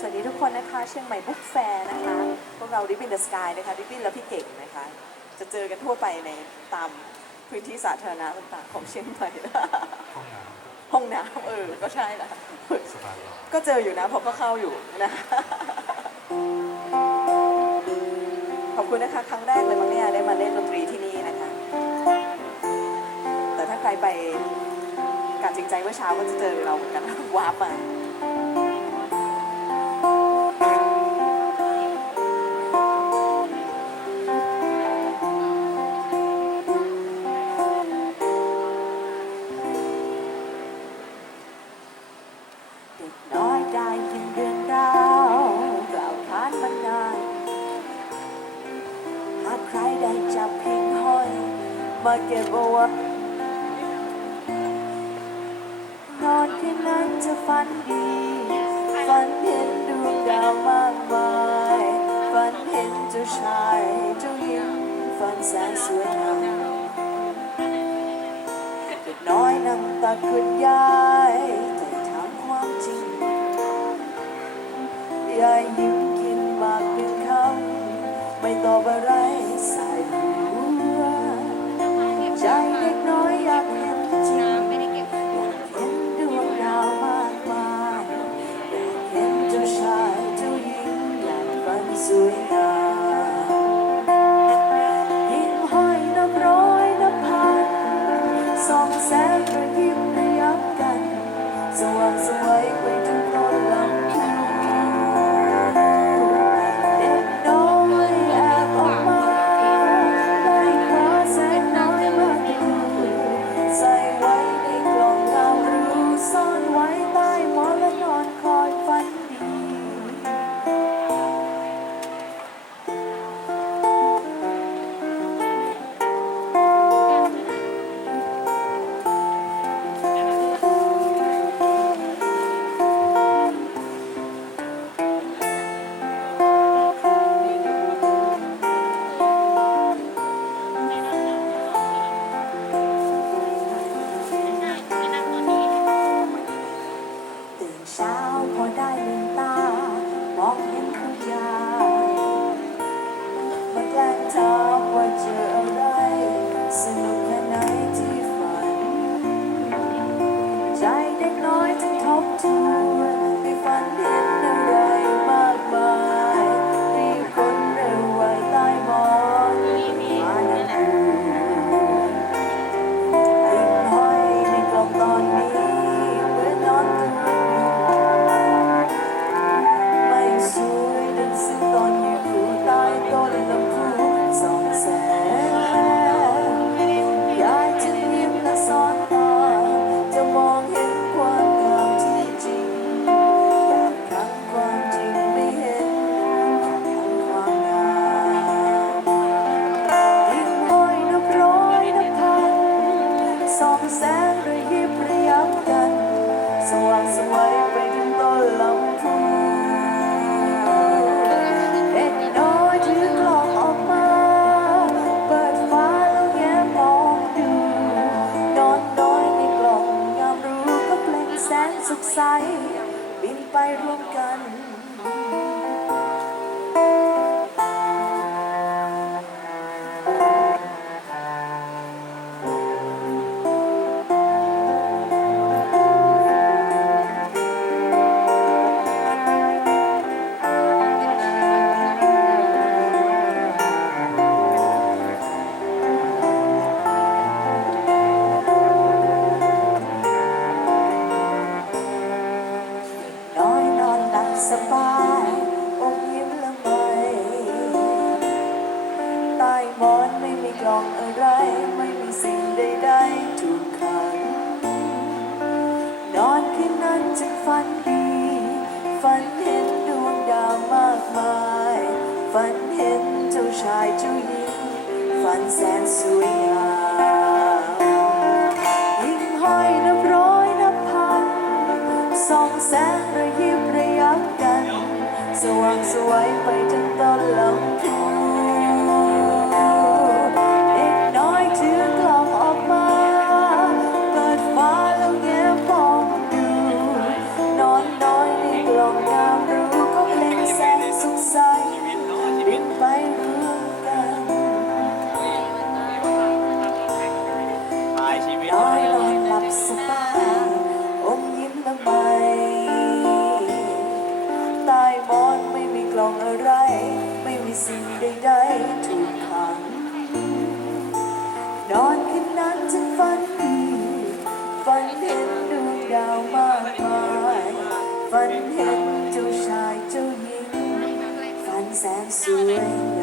สวัสดีทุกคนนะคะ เชียงใหม่บุ๊กแฟร์นะคะ พวกเราดิบินเดอะสกายนะคะดิบินและพี่เก่งนะคะ จะเจอกันทั่วไปในตามพื้นที่สาธารณะต่างๆของเชียงใหม่ ห้องน้ห้องน้ำเออ ก็ใช่ละำสบายรอก็เจออยู่นะเพราะก็เข้าอยู่นะ ขอบคุณนะคะ ครั้งแรกเลยมั้งเนี่ยได้มาเล่นดนตรีที่นี่นะคะ แต่ถ้าใครไปการจริงใจเมื่อเช้าก็จะเจอเราเหมือนกัน วาร์ปมา ใครได้จับพิงห้อย มาเก็บเอาไว้นอนคืนนั้นจะฝันดี ฝันเห็นดวงดาวมากมาย ฝันเห็นเจ้าชายเจ้าหญิงฝันแสนสวยงามเด็กน้อยนั่งตักคุณยาย ใส องอะไร ไม่มีสิ่งใดๆถูกขังนอนคืนนั้นจึงฝันดี ฝันเห็นดวงดาวมากมาย ฝันเห็นเจ้าชายเจ้าหญิง ฝันแสนสวยงามยิ่งห้อยนับร้อยนับพันสองแสงระยิบระยับกัน สว่างสวยไปจนต้นลำพู อะไร ไม่มีสิ่งใดๆถูกขังนอนคืนนั้นจะฝันดีฝันเห็นดวงดาวมากมายฝันเห็นเจ้าชายเจ้าหญิงฝันแสนสวย